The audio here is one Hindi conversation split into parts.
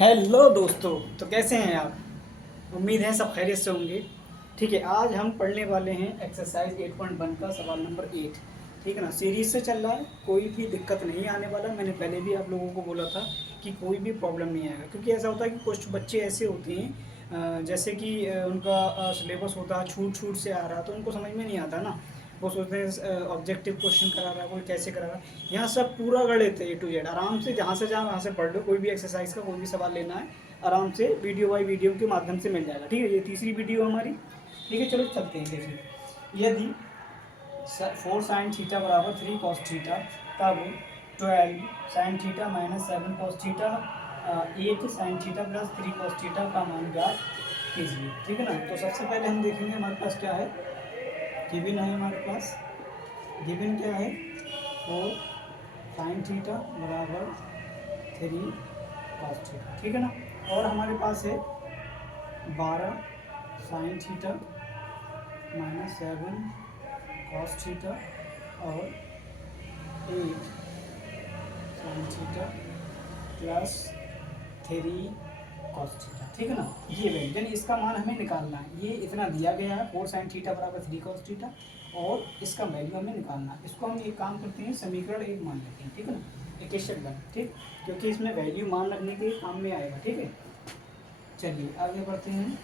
हेलो दोस्तों। तो कैसे हैं आप? उम्मीद है सब खैरियत से होंगे। ठीक है, आज हम पढ़ने वाले हैं एक्सरसाइज 8.1 का सवाल नंबर 8। ठीक है ना, सीरीज से चल रहा है, कोई भी दिक्कत नहीं आने वाला। मैंने पहले भी आप लोगों को बोला था कि कोई भी प्रॉब्लम नहीं आएगा, क्योंकि ऐसा होता है कि कुछ बच्चे ऐसे होते हैं जैसे कि उनका सिलेबस होता है छूट छूट से आ रहा है, तो उनको समझ में नहीं आता ना। वो सोचते हैं ऑब्जेक्टिव क्वेश्चन करा रहा है, कोई कैसे करा रहा है। यहाँ सब पूरा गणित है, A to Z। आराम से जहाँ से जाओ वहाँ से पढ़ लो। कोई भी एक्सरसाइज का कोई भी सवाल लेना है, आराम से वीडियो बाई वीडियो के माध्यम से मिल जाएगा। ठीक है, ये तीसरी वीडियो हमारी। ठीक है, चलो चलते हैं। देखिए, यदि 4 साइन थीटा बराबर 3 कॉस थीटा, तब 12 sine theta minus 7 cos theta 8 sine theta plus 3 cos theta का मान ज्ञात कीजिए। ठीक है ना। तो सबसे पहले हम देखेंगे हमारे पास क्या है। गिवन है हमारे पास, गिवन क्या है, 4 साइन थीटा बराबर 3 कॉस थीटा। ठीक है ना। और हमारे पास है 12 sine theta minus 7 cos theta और 8 sine theta plus 3 cos theta. ठीक है ना। ये वैल्यू यानी इसका मान हमें निकालना है। ये इतना दिया गया है, 4 साइन थीटा बराबर 3 कॉस थीटा, और इसका वैल्यू हमें निकालना है। इसको हम एक काम करते हैं, समीकरण 1 मान लेते हैं। ठीक है ना, इक्वेशन 1। ठीक, क्योंकि इसमें वैल्यू मान रखने के काम में आएगा। ठीक है, चलिए आगे बढ़ते हैं।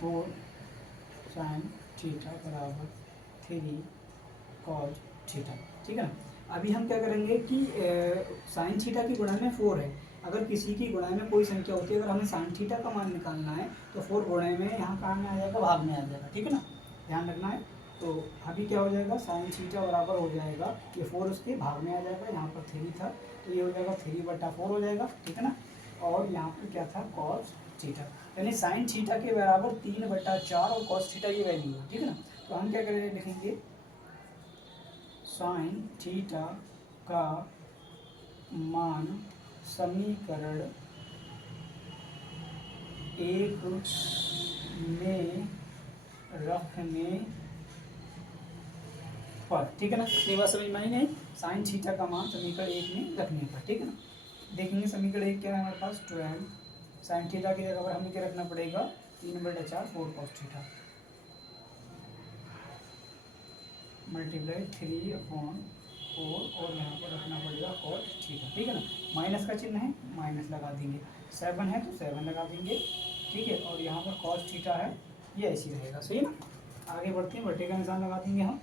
4 साइन थीटा बराबर 3 कॉस थीटा। ठीक है ना। अभी हम क्या करेंगे कि साइन थीटा की गुणा में 4 है। अगर किसी की गुणा में कोई संख्या होती है, अगर हमें साइन थीटा का मान निकालना है, तो 4 गुणा में यहाँ कहाँ में आ जाएगा, भाग में आ जाएगा। ठीक है ना, ध्यान रखना है। तो अभी क्या हो जाएगा, साइन थीटा बराबर हो जाएगा, ये 4 उसके भाग में आ जाएगा। यहाँ पर 3 था, तो ये हो जाएगा 3/4 हो जाएगा। ठीक है ना। और यहाँ पर क्या था, कॉस थीटा, यानी साइन थीटा के बराबर 3/4 और कॉस थीटा ये वैल्यू है। ठीक है ना। तो हम क्या करेंगे, लिखेंगे साइन थीटा का मान समीकरण 1 में रखने पर। ठीक है ना, ये बात समझ में आई नहीं। साइन थीटा का मान समीकरण 1 में रखने पर। ठीक है ना, देखेंगे समीकरण 1 क्या है हमारे पास, 12 साइन थीटा की जगह पर हमें क्या रखना पड़ेगा, 3/4 4 कॉस थीटा मल्टीप्लाई 3/4, और यहाँ पर रखना पड़ेगा कॉस थीटा। ठीक है ना, माइनस का चिन्ह है, माइनस लगा देंगे। 7 है तो 7 लगा देंगे। ठीक है, और यहाँ पर कॉस थीटा है, ये ऐसी रहेगा। सही है ना। आगे बढ़ते हैं, बटे का निशान लगा देंगे हम,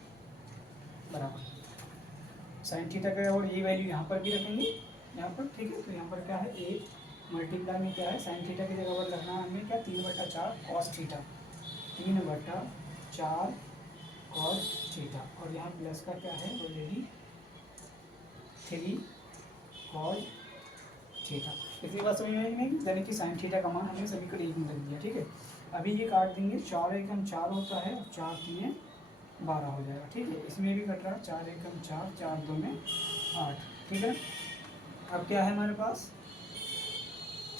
बराबर साइन थीटा का, और ये वैल्यू यहाँ पर भी रखेंगे यहाँ पर। ठीक है, तो यहाँ पर क्या है, 8 मल्टीप्लाई में क्या है, साइन थीटा की जगह पर रखना है हमें क्या, 3/4 कॉस थीटा, 3/4 कॉस थीटा, और यहाँ प्लस का क्या है ऑलरेडी 3 कॉस थीटा। इतनी बात समझ में आई नहीं, यानी कि साइन थीटा का मान हमने समीकरण 1 में रख दिया। ठीक है, अभी ये काट देंगे, 4 एकम 4 होता है, 4 3 12 हो जाएगा। ठीक है, इसमें भी कट रहा है, 4 एकम 4, 4 2 में 8। ठीक है, अब क्या है हमारे पास,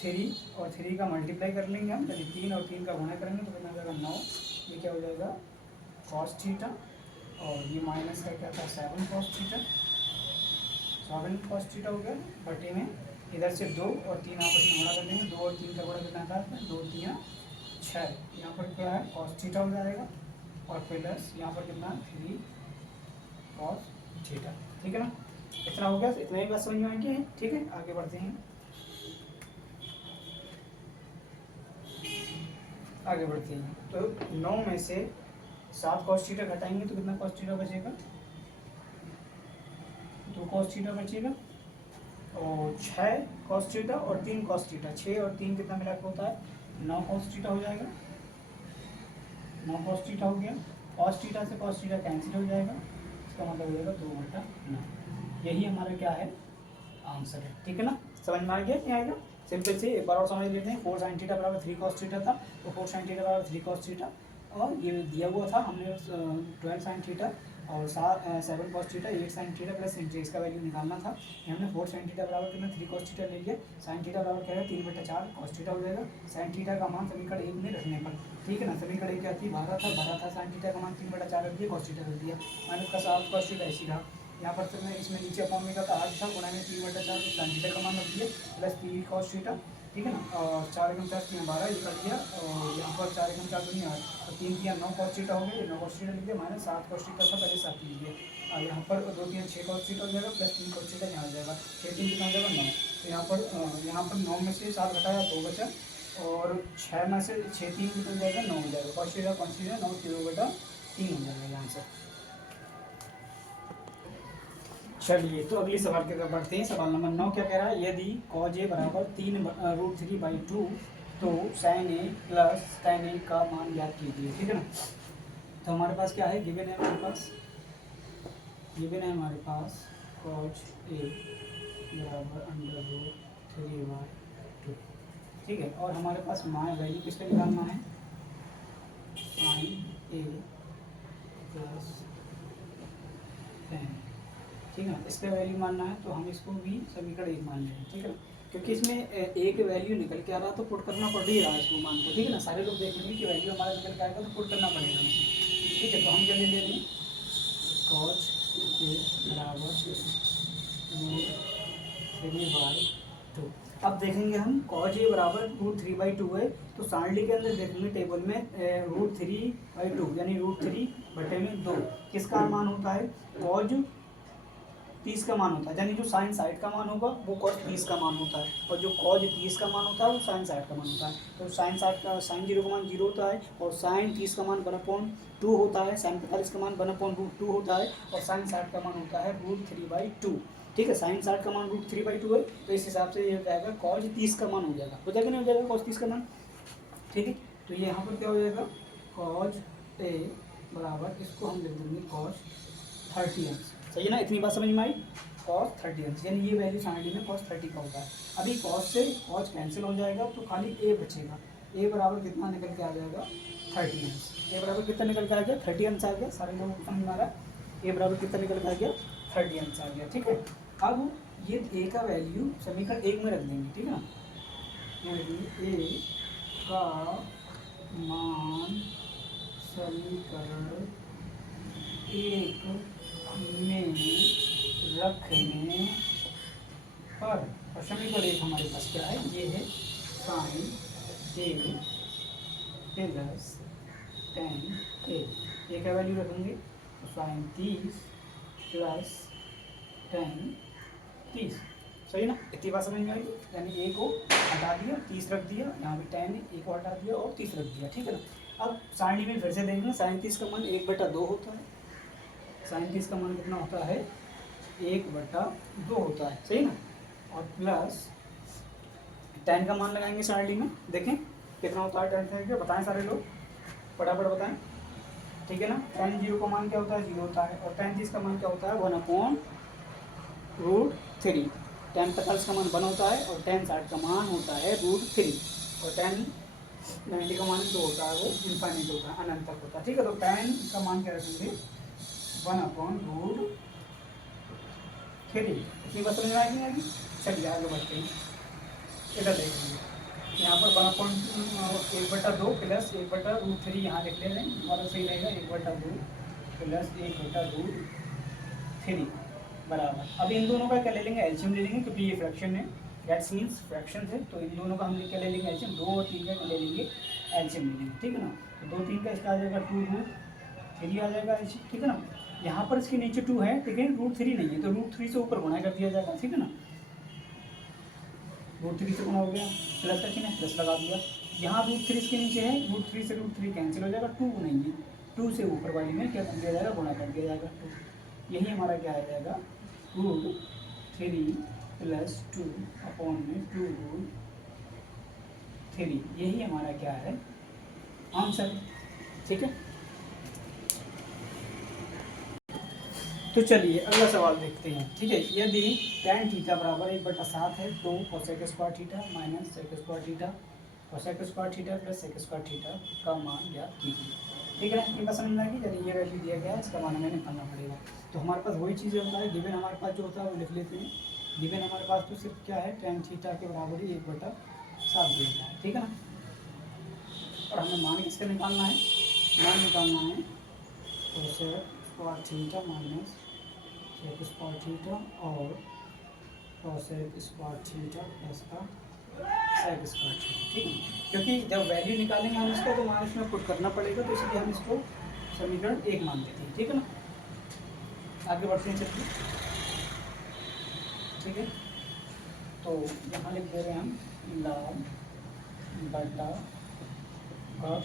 3 और 3 का मल्टीप्लाई कर लेंगे हम, यानी 3 और 3 का गुणा करेंगे तो कितना हो जाएगा 9। ये क्या हो जाएगा, कॉस थीटा, और ये माइनस का क्या था, 7 कॉस थीटा, 7 कॉस थीटा हो गया। बटे में इधर से 2 और 3 आपस में गुणा कर देंगे, 2 और 3 का गुणा कितना था, 2 3 6। यहाँ पर क्या है, कॉस थीटा हो जाएगा, और प्लस यहाँ पर कितना 3 कॉस थीटा। ठीक है ना, इतना हो गया, इतना ही बात समझ में आएगी। ठीक है, आगे बढ़ते हैं, आगे बढ़ते हैं। तो 9 में से 7 कॉस थीटा घटाएंगे तो कितना कॉस थीटा बचेगा, 2 कॉस थीटा बचेगा, और 6 कॉस थीटा और 3 कॉस थीटा, 6 और 3 कितना मिला के होता है, 9 कॉस थीटा हो जाएगा। 9 कॉस थीटा हो गया, कॉस थीटा से कॉस थीटा कैंसिल हो जाएगा, इसका मतलब हो जाएगा 2/9। यही हमारा क्या है, आंसर है। ठीक है ना, समझ में आ गया नहीं आएगा, सिंपल से एक बार और समझ लेते हैं। 4 साइन थीटा बराबर 3 कॉस थीटा था, तो 4 साइन थीटा बराबर 3 कॉस थीटा, और ये दिया हुआ था हमने 12 साइन थीटा और 7 cos theta, 8 sine theta plus इसका वैल्यू निकालना था। हमने 4 साइन थीटा बराबर कितना 3 कॉस थीटा ले लिया, साइन थीटा बराबर क्या है 3/4 कॉस थीटा हो जाएगा। साइन थीटा का मान समीकरण 1 में रखने पर। ठीक है ना, समीकरण 1 क्या थी, 12 था, साइन थीटा का मान 3/4 रख दिया, कॉस थीटा रख दिया, माइनस का 7 कॉस थीटा ऐसी रहा। यहाँ पर से मैं इसमें नीचे अपॉन में का 8 था, गुणा में 3/4 तो साइन थीटा का मान रख दिया प्लस 3 cos थीटा, ठीक है ना। और 4 एकम 4 3 12 ये कर दिया, और यहाँ पर 4 एकम 4 दूनी 8 तो 3 3 9 cos थीटा हो गया, 9 cos थीटा लिख दिया माइनस 7 cos थीटा था पहले 7 लिख दिया, और यहाँ पर 2 3 6 cos थीटा हो जाएगा प्लस 3 cos थीटा यहाँ आ जाएगा, 6 3 कितना हो जाएगा 9। तो यहाँ पर 9 में से 7 घटाया 2 बचा, और 6 में से 6 3 कितना हो जाएगा 9 हो जाएगा, cos थीटा 9 0/3 हो जाएगा यहाँ से। चलिए तो अगली सवाल की तरफ बढ़ते हैं। सवाल नंबर 9 क्या कह रहा है, यदि cos a बराबर 3√3/2 तो sin a plus tan a का मान ज्ञात कीजिए, ठीक है ना। तो हमारे पास क्या है, गिवन है हमारे पास cos a बराबर √3/2, ठीक है। और हमारे पास मान वैल्यू किसका निकालना है, sin a प्लस tan, ठीक है ना। इसका वैल्यू मानना है तो हम इसको भी समीकरण 1 मान लेंगे, ठीक है ना, क्योंकि इसमें एक वैल्यू निकल के आ रहा तो पुट करना पड़ ही रहा है इसको मान को, ठीक है ना। सारे लोग देख लेंगे कि वैल्यू हमारा निकल के आएगा तो पुट करना पड़ेगा उसे, ठीक है। तो हम क्या ले लेंगे, cos a बराबर √3/2। अब देखेंगे हम cos a बराबर √3/2 है, तो सारणी के अंदर देखेंगे टेबल में √3/2 यानी √3/2 किसका मान होता है, cos 30 का मान होता है, यानी जो साइन 60 का मान होगा वो cos 30 का मान होता है, और जो cos 30 का मान होता है वो साइन 60 का मान होता है। तो साइन 60 का साइन 0 का मान 0 होता है, और साइन 30 का मान 1/2 होता है, साइन 45 का मान 1/2 होता है, और साइन 60 का मान होता है √3/2, ठीक है। साइन 60 का मान √3/2 है, तो इस हिसाब से ये हो जाएगा cos 30 का मान हो जाएगा नहीं हो जाएगा cos 30 का मान, ठीक है। तो ये यहाँ पर क्या हो जाएगा, cos a बराबर इसको हम लिख देंगे cos 30, सही है ना। इतनी बात समझ में आई, cos 30, यानी ये वैल्यू साइड में cos 30 का होता है। अभी cos से cos कैंसिल हो जाएगा तो खाली a बचेगा, a बराबर कितना निकल के आ जाएगा 30, a बराबर कितना निकल के आ गया 30 आ गया, सारे लोगों को समझ में आ रहा है, a बराबर कितना निकल के आ गया 30 आ गया, ठीक है। अब ये a का वैल्यू समीकरण 1 में रख देंगे, ठीक है ना, यानी a का मान समीकरण 1 में रखने पर, और समीकरण 1 हमारे पास क्या है, ये है sine a plus tan a, ये क्या वैल्यू रखेंगे, तो साइन 30 प्लस tan 30, सही ना। इतनी बात समझ में आई, यानी a को हटा दिया 30 रख दिया, यहाँ पे tan a को हटा दिया और 30 रख दिया, ठीक है ना। अब साइन में फिर से देखेंगे, साइन 30 का मान 1/2 होता है, साइन 30 का मान कितना होता है 1/2 होता है, सही ना। और प्लस tan का मान लगाएंगे सारणी में, देखें कितना होता है tan का, बताएं सारे लोग फटाफट बताएं, ठीक है ना। tan 0 का मान क्या होता है 0 होता है, और tan 30 का मान क्या होता है 1/√3, tan 45 का मान 1 होता है, और tan 60 का मान होता है √3, और tan 90 का मान 2 होता है, वो इनफाइनाइट होता है, अनंत तक होता है, ठीक है। तो tan का मान क्या रखेंगे 1/√3, इतनी बात समझ में आएगी। चलिए आगे बढ़ते हैं, इधर देखेंगे, यहाँ पर 1/2 प्लस 1/√3 यहाँ लिख ले रहे हैं, हमारा सही रहेगा 1/2 प्लस 1/√3 बराबर। अब इन दोनों का क्या ले लेंगे, एलसीएम ले लेंगे, क्योंकि ये फ्रैक्शन है, दैट्स मीन्स फ्रैक्शन है, तो इन दोनों का हम क्या ले लेंगे एलसीएम, 2 और 3 का ले लेंगे एलसीएम ले लेंगे, ठीक है ना। तो 2 3 का इसका आ जाएगा 2√3 आ जाएगा एलसीएम, ठीक है ना। यहाँ पर इसके नीचे 2 है, लेकिन √3 नहीं है, तो √3 से ऊपर गुणा कर दिया जाएगा, ठीक है ना। √3 से गुणा हो गया, प्लस का चिन्ह है, प्लस लगा दिया। यहाँ √3 इसके नीचे है, √3 से √3 कैंसिल हो जाएगा, 2 नहीं है, 2 से ऊपर वाली में क्या कर दिया जाएगा, गुणा कर दिया जाएगा 2, यही हमारा क्या आ जाएगा √3 प्लस 2 अपॉन में 2√3, यही हमारा क्या है आंसर, ठीक है। तो चलिए अगला सवाल देखते हैं, ठीक है। यदि tan थीटा बराबर 1/7 है तो cosec square theta minus sec square theta cosec square theta plus sec square theta का मान ज्ञात कीजिए, ठीक है ना। इनका समझ में आएगी, यदि ये वैल्यू दिया गया है इसका मान हमें निकालना पड़ेगा। तो हमारे पास वही चीज़ होता है, गिवन हमारे पास जो होता है वो लिख लेते हैं, गिवन हमारे पास तो सिर्फ क्या है tan थीटा के बराबर ही 1/7 दिया गया है, ठीक है ना। और हमें मान किसका निकालना है, मान निकालना है cosec square theta minus sec square theta और कोसेक स्क्वायर थीटा प्लस का सेक स्क्वायर थीटा, ठीक है। क्योंकि जब वैल्यू निकालेंगे हम इसका तो वहाँ इसमें पुट करना पड़ेगा, तो इसलिए हम इसको समीकरण 1 मान लेते हैं, ठीक है ना। आगे बढ़ते हैं चलिए, ठीक है। तो यहाँ लिख दे रहे हैं हम लाभ बटा और,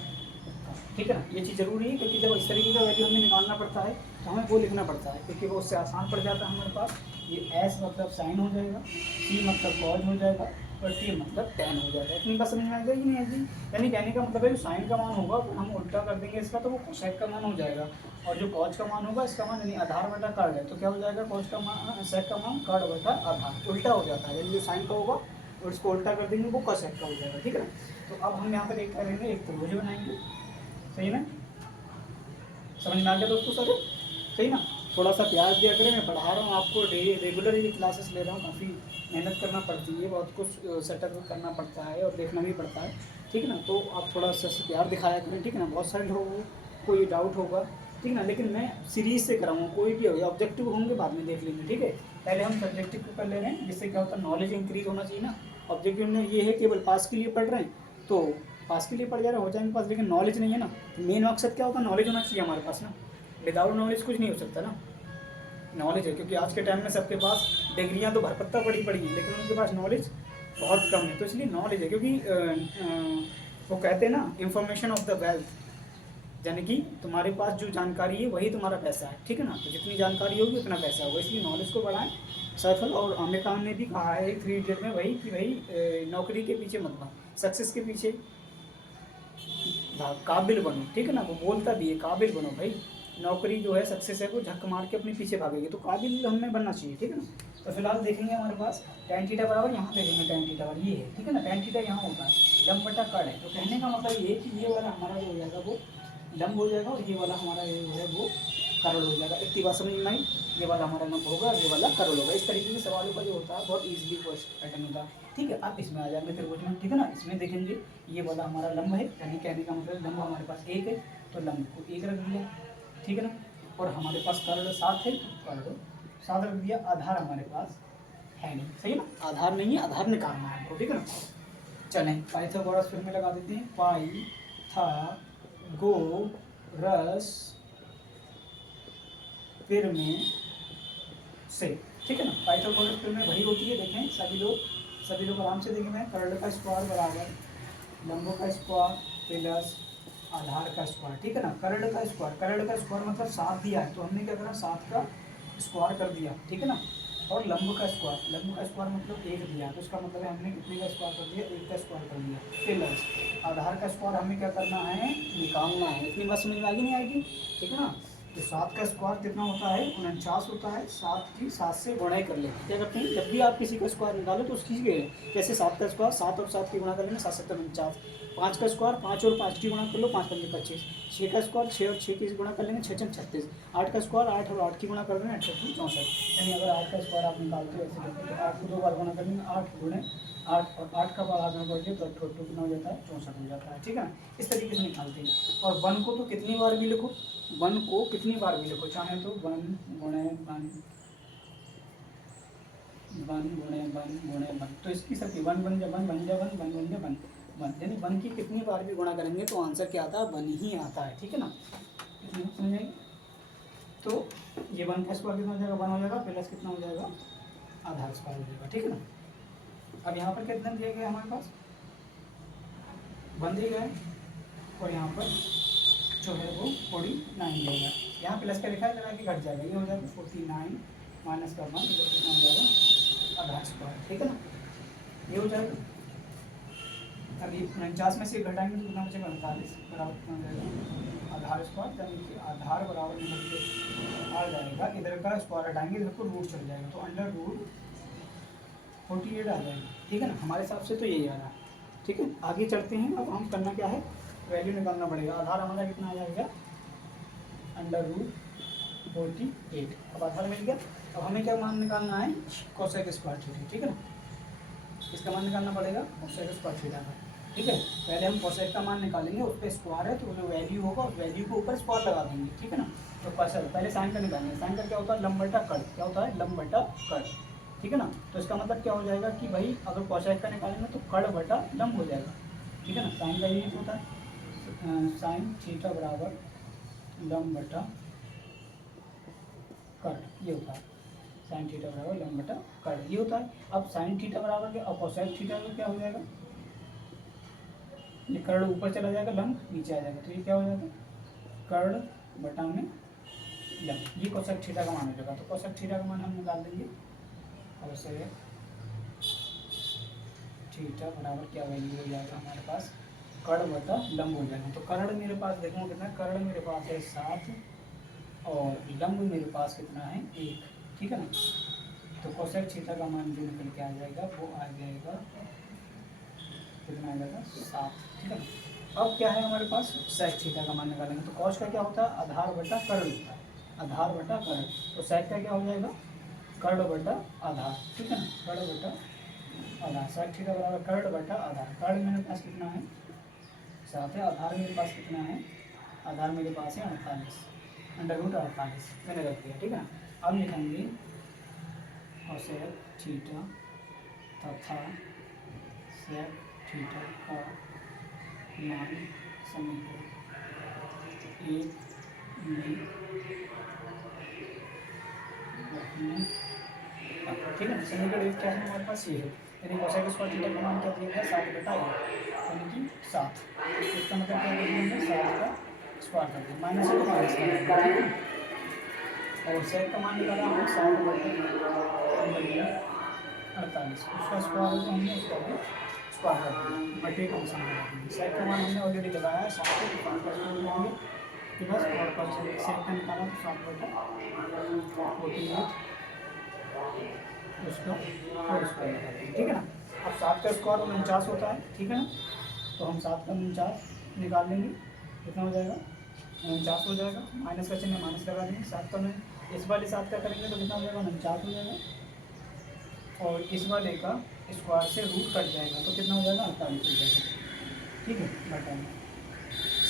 ठीक है ना। ये चीज़ जरूरी है क्योंकि जब इस तरीके का वैल्यू हमें निकालना पड़ता है तो हमें वो लिखना पड़ता है, क्योंकि वो उससे आसान पड़ जाता है हमारे पास। ये एस मतलब साइन हो जाएगा, सी मतलब कॉज हो जाएगा और टी मतलब टैन हो जाएगा। इतनी बात समझ में आ जाएगी नहीं आएगी? यानी कहने का मतलब है जो साइन का मान होगा तो हम उल्टा कर देंगे इसका, तो वो कोसेक का मान हो जाएगा, और जो कॉज का मान होगा इसका मान यानी आधार बटा कर्ड है, तो क्या हो जाएगा कॉज का मान सेक का मान कर्ड बटा आधार, उल्टा हो जाता है। यानी जो साइन का होगा और इसको उल्टा कर देंगे वो कोसेक का हो जाएगा, ठीक है ना। तो अब हम यहाँ पर एक करेंगे, एक त्रिभुज बनाएंगे, सही ना। समझ में आ गया दोस्तों सारे, सही ना। थोड़ा सा प्यार दिया करें, मैं पढ़ा रहा हूँ आपको, रेगुलर ये क्लासेस ले रहा हूँ, काफ़ी मेहनत करना पड़ती है, बहुत कुछ सेटअप करना पड़ता है और देखना भी पड़ता है, ठीक है ना। तो आप थोड़ा सा प्यार दिखाया करें, ठीक है ना। बहुत सारे लोगों को कोई डाउट होगा, ठीक है ना, लेकिन मैं सीरीज से कराऊँगा, कोई भी हो, ऑब्जेक्टिव होंगे बाद में देख लेंगे, ठीक है। पहले हम सब्जेक्टिव को कर ले रहे हैं, जिससे क्या होता है नॉलेज इंक्रीज होना चाहिए ना। ऑब्जेक्टिव में ये है केवल पास के लिए पढ़ रहे हैं, तो पास के लिए पढ़ जा रहे हो जाएंगे पास, लेकिन नॉलेज नहीं है ना। तो मेन मकसद क्या होता है, नॉलेज होना चाहिए हमारे पास ना। विदाउट नॉलेज कुछ नहीं हो सकता ना। नॉलेज है, क्योंकि आज के टाइम में सबके पास डिग्रियां तो भरपत्ता पड़ी पड़ी हैं, लेकिन उनके पास नॉलेज बहुत कम है। तो इसलिए नॉलेज है, क्योंकि वो कहते हैं ना इंफॉर्मेशन ऑफ द वेल्थ, यानी कि तुम्हारे पास जो जानकारी है वही तुम्हारा पैसा है, ठीक है ना। तो जितनी जानकारी होगी उतना पैसा होगा, इसलिए नॉलेज को बढ़ाएं। सैफल और आमिर खान ने भी कहा है 3 इडियट में वही कि भाई नौकरी के पीछे मत भाग, सक्सेस के पीछे भाग, काबिल बनो, ठीक है ना। वो बोलता भी है काबिल बनो भाई, नौकरी जो है सक्सेस है वो झक मार के अपने पीछे भागेगी, तो काबिल हमें बनना चाहिए, ठीक है ना। तो फिलहाल देखेंगे हमारे पास tan थीटा बराबर, यहाँ देखेंगे tan थीटा बराबर ये है, ठीक है ना। tan थीटा यहाँ होता है लंब बटा कर्ड है, तो कहने का मतलब ये है कि ये वाला हमारा जो हो जाएगा वो लंब हो जाएगा और ये वाला हमारा ये है वो कर्ल हो जाएगा। इतनी बात समझ में आई, ये वाला हमारा लंब होगा और ये वाला कर्ल होगा। इस तरीके के सवालों का जो होता है बहुत ईजिली पैटर्न होता है, ठीक है। अब इसमें आ जाएंगे त्रिभुज में, ठीक है ना। इसमें देखेंगे ये वाला हमारा लंब है, यानी कहने का मतलब लंब हमारे पास 1 है, तो लंब को 1 रख दिया, ठीक है ना। और हमारे पास कर्ल 7 है, कर्ल 7 रख दिया। आधार हमारे पास है नहीं, सही ना, आधार नहीं है, आधार निकालना है हमको, ठीक है ना। चलें पाइथागोरस फिर में लगा देते हैं, पाई था गो रस फिर में से, ठीक है ना। पाइथागोरस फिर में वही होती है, देखें सभी लोग आराम से देखेंगे। कर्ल का स्क्वायर बराबर लंबों का स्क्वायर प्लस आधार का स्क्वायर, ठीक है ना। कर्ल का स्क्वायर मतलब 7 दिया है, तो हमने क्या करा 7 का स्क्वायर कर दिया, ठीक है ना। और लंब का स्क्वायर मतलब 1 दिया, तो इसका मतलब है हमने कितने का स्क्वायर कर दिया, 1 का स्क्वायर कर दिया। प्लस आधार का स्क्वायर हमें क्या करना है, निकालना है। इतनी बात समझ में आएगी नहीं आएगी, ठीक है ना। तो 7 का स्क्वायर कितना होता है, 49 होता है। 7 की 7 से गुणा कर लें, क्या करते हैं जब भी आप किसी का स्क्वायर निकालो तो उसकी कैसे 7 का स्क्वायर 7 और 7 की गुणा कर लेंगे, 7 7 49। 5 का स्क्वायर 5 और 5 की गुणा कर लो, 5 5 25। 6 का स्क्वायर 6 और 6 की गुणा कर लेंगे, 6 6 36। 8 का स्क्वायर 8 और 8 की गुणा कर लेंगे, 8 64। यानी अगर 8 का स्क्वायर आप निकालते हो ऐसे करते तो 8 को 2 बार गुणा कर लेंगे, 8 गुणे 8 और 8 का बार आगे बढ़िए तो 8 कितना हो जाता है, 64 हो जाता है, ठीक है ना। इस तरीके से निकालते हैं। और 1 को तो कितनी बार भी लिखो, 1 को कितनी बार भी लिखो, चाहे तो 1 गुणे 1 तो इसकी सबकी 1 बन जा 1 बन जा 1 1 बन जा 1 1, यानी 1 की कितनी बार भी गुणा करेंगे तो आंसर क्या आता है, 1 ही आता है, ठीक है ना। समझाइए। तो ये 1 का स्क्वायर कितना हो जाएगा, 1 हो जाएगा, प्लस कितना हो जाएगा, आधार स्क्वायर हो जाएगा, ठीक है ना। अब यहाँ पर कितना दिया गया हमारे पास 1 दिया गया है, और यहाँ पर जो है वो 49 दिया गया। यहाँ प्लस का लिखा है जरा कि घट जाएगा, ये हो जाएगा 49 माइनस का 1 इधर कितना हो जाएगा, आधार स्क्वायर, ठीक है ना। ये हो जाएगा। अभी 49 में से घटाएंगे तो कितना बचेगा, 48 बराबर कितना हो जाएगा, आधार स्क्वायर, यानी कि आधार बराबर निकल आ जाएगा, इधर का स्क्वायर हटाएंगे इधर को रूट चल जाएगा, तो अंडर रूट 48 आ जाएगा, ठीक है ना। हमारे हिसाब से तो यही आ रहा है, ठीक है। आगे चलते हैं, अब हम करना क्या है, वैल्यू निकालना पड़ेगा। आधार हमारा कितना आ जाएगा, अंडर रूट 48। अब आधार मिल गया, अब हमें क्या मान निकालना है, कोसेक स्क्वायर थीटा, ठीक है ना। इसका मान निकालना पड़ेगा कोसेक स्क्वायर थीटा का, ठीक है। पहले हम कोसेक का मान निकालेंगे, उस पर स्क्वायर है तो जो वैल्यू होगा उस वैल्यू के ऊपर स्क्वायर लगा देंगे, ठीक है ना। तो कोसेक पहले साइन का निकालेंगे। साइन का क्या होता है, लंब बटा कड़, क्या होता है, लंब बटा कड़, ठीक है ना। तो इसका मतलब क्या हो जाएगा कि भाई अगर कोसेक का निकालेंगे तो कड़ बटा लंब हो जाएगा, ठीक है ना। साइन का यूज होता है साइन थीटा बराबर लंब बटा कड़, ये होता है साइन थीटा बराबर लंब बटा कड़, ये होता है। अब साइन थीटा बराबर क्या, और कोसेक थीटा का क्या हो जाएगा, ये कर्ण ऊपर चला जाएगा, लंब नीचे आ जाएगा, तो ये क्या हो जाएगा, कर्ण बटा में लंब, ये कोसेक थीटा का मान हो जाएगा। तो कोसेक थीटा का मान हम निकाल देंगे, कोसेक थीटा बराबर क्या वैल्यू हो जाएगा हमारे पास, कर्ण बटा लंब हो जाएगा। तो कर्ण मेरे पास देखो कितना, कर्ण मेरे पास है 7 और लंब मेरे पास कितना है 1, ठीक है ना। तो कोसेक थीटा का मान जो निकल के आ जाएगा वो आ जाएगा कितना आ जाएगा 7, ठीक है ना। अब क्या है हमारे पास, सेक थीटा का मान निकालेंगे। तो कॉस का क्या होता है, आधार बटा कर्ण होता है, आधार बटा कर्ण। तो सेक का क्या हो जाएगा, कर्ण बटा आधार, ठीक है ना, कर्ण बटा आधार। सेक थीटा बराबर कर्ण बटा आधार। कर्ण मेरे पास कितना है 7 है, आधार मेरे पास कितना है, आधार मेरे पास है 48, √48 मैंने रख दिया, ठीक है ना। अब लिखेंगे कोसेक थीटा तथा सेक थीटा का मान समीकरण 1 में रखने, ठीक है। समीकरण 1 क्या है हमारे पास, ये है, यानी कोसेक स्क्वायर थीटा का मान क्या दिया गया 7 बटा 1 यानी कि 7। इसका मतलब क्या कर दिया, 7 का स्क्वायर कर दिया, माइनस है तो माइनस कर दिया, ठीक है। और सेक का मान निकाला हमने 7 बटा 48, उसका स्क्वायर है तो हमने उसका भी स्क्वायर कर दिया, बटे का निशान लगा देंगे। सेक का मान हमने ऑलरेडी लगाया है 7 को, तो 5 पर जोड़ देंगे कि बस, और परसेंट सेक का निकाला तो 7 बटा 48 उसका और स्क्वायर लगा देंगे, ठीक है ना। अब 7 का स्क्वायर 49 होता है, ठीक है ना। तो हम 7 का 49 निकाल लेंगे, कितना हो जाएगा 49 हो जाएगा, माइनस का चिन्ह माइनस लगा देंगे। 7 का इस वाले 7 का करेंगे तो कितना हो जाएगा 49 हो जाएगा, और इस वाले का स्क्वायर से रूट कट जाएगा तो कितना हो जाएगा 48 हो जाएगा, ठीक है। बताइए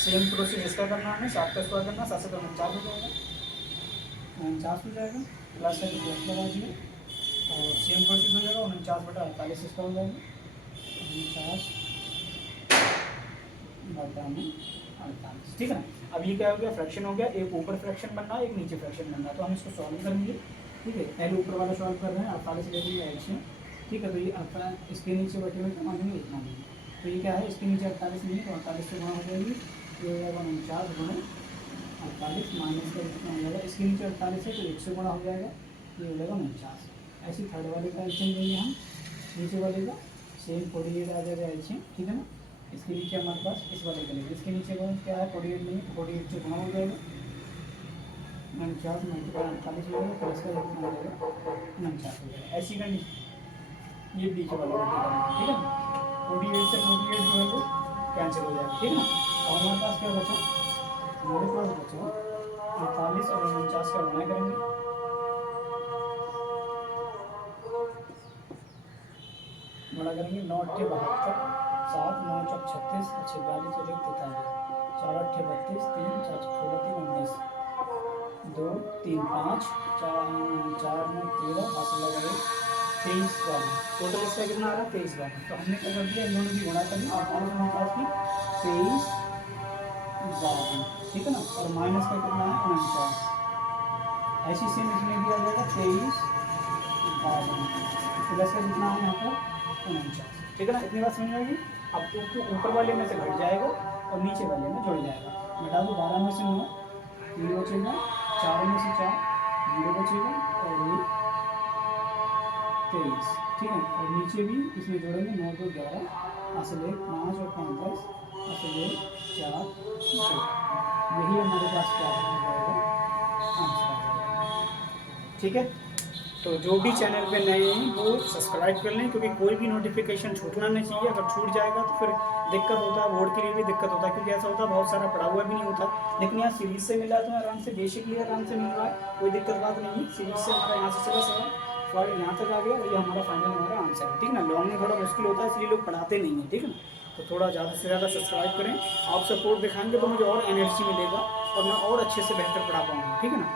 सेम प्रोसेस इसका करना है, 7 का स्क्वायर करना, 7 से तो 49 हो जाएगा, 49 हो जाएगा, प्लस है तो प्लस लगा दिए, और सेम प्रोसेस हो जाएगा 49 बटा 48 इसका हो जाएगा 49 बटा में 48, ठीक है ना। अब ये क्या हो गया, फ्रैक्शन हो गया, एक ऊपर फ्रैक्शन बनना है एक नीचे फ्रैक्शन बनना है, तो हम इसको सॉल्व करेंगे, ठीक है। पहले ऊपर वाला सॉल्व कर रहे हैं, 48 ले लीजिए एच, ठीक है। तो ये आपका इसके नीचे बटे हुए क्या मानेंगे, इतना नहीं, तो ये क्या है, इसके नीचे 48 नहीं है तो 48 से गुणा हो जाएगी, ये हो जाएगा 49 गुणा 48, माइनस का कितना हो जाएगा, इसके नीचे 48 है तो 1 से गुणा हो जाएगा, ये हो जाएगा 49। ऐसे थर्ड वाले का एच लेंगे हम, नीचे वाले का सेम 48 आ जाएगा एच, ठीक है ना। इसके नीचे हमारे पास इस वाले का लेंगे, इसके नीचे क्या है 48 नहीं है, 48 से गुणा हो जाएगा 49 मल्टीप्लाई 48 हो जाएगा, प्लस का कितना हो जाएगा 49 हो जाएगा। ऐसी कंडीशन ये बीच वाला ठीक है, 48 से 48 जो है वो कैंसिल हो जाएगा, ठीक है ना। और हमारे पास क्या बचा, हमारे पास बचा 48 और 49 का गुणा करेंगे, गुणा करेंगे 9 8 72, 7 9 4 36, 42 और 1 43, 4 8 32, 3 4 16 3 19, 2 3 5 4 9 13, हासिल लगा 23 वाला, टोटल इसका कितना आ रहा है 23 वाला। तो हमने क्या कर दिया, इन दोनों की गुणा कर दी, 48 की 23 52, ठीक है ना, और माइनस का कितना है 49, ऐसी सेम इसमें भी आ जाएगा 23 52, प्लस का कितना है यहाँ पर 49, ठीक है ना। इतनी बात समझ में आएगी। अब तो ऊपर वाले में से घट जाएगा और नीचे वाले में जुड़ जाएगा, घटा दो 12 में से 9 0 बचेगा, 4 में से 4 0 बचेगा, और ये 23, ठीक है। और नीचे भी इसमें जोड़ेंगे 9 2 11, असल 1 5 और 5 10, असल 1 4 2, यही हमारे पास क्या हो जाएगा, आंसर आ जाएगा, ठीक है। तो जो भी चैनल पे नए हैं वो सब्सक्राइब कर लें, क्योंकि कोई भी नोटिफिकेशन छूटना नहीं चाहिए, अगर छूट जाएगा तो फिर दिक्कत होता है, बोर्ड के लिए भी दिक्कत होता है, क्योंकि ऐसा होता है बहुत सारा पढ़ा हुआ भी नहीं होता, लेकिन यहाँ सीरीज से मिला तो आराम से बेसिकली आराम से मिल रहा है, कोई दिक्कत बात नहीं है। सीरीज से हमारा यहाँ से चला सवाल सवाल यहाँ तक आ गया, और ये हमारा फाइनल हमारा आंसर है, ठीक है ना। लॉन्ग में थोड़ा मुश्किल होता है इसलिए लोग पढ़ाते नहीं हैं, ठीक है ना। तो थोड़ा ज़्यादा से ज़्यादा सब्सक्राइब करें। आप सपोर्ट दिखाएंगे तो मुझे और एनर्जी मिलेगा और मैं और अच्छे से बेहतर पढ़ा पाऊँगा, ठीक है ना।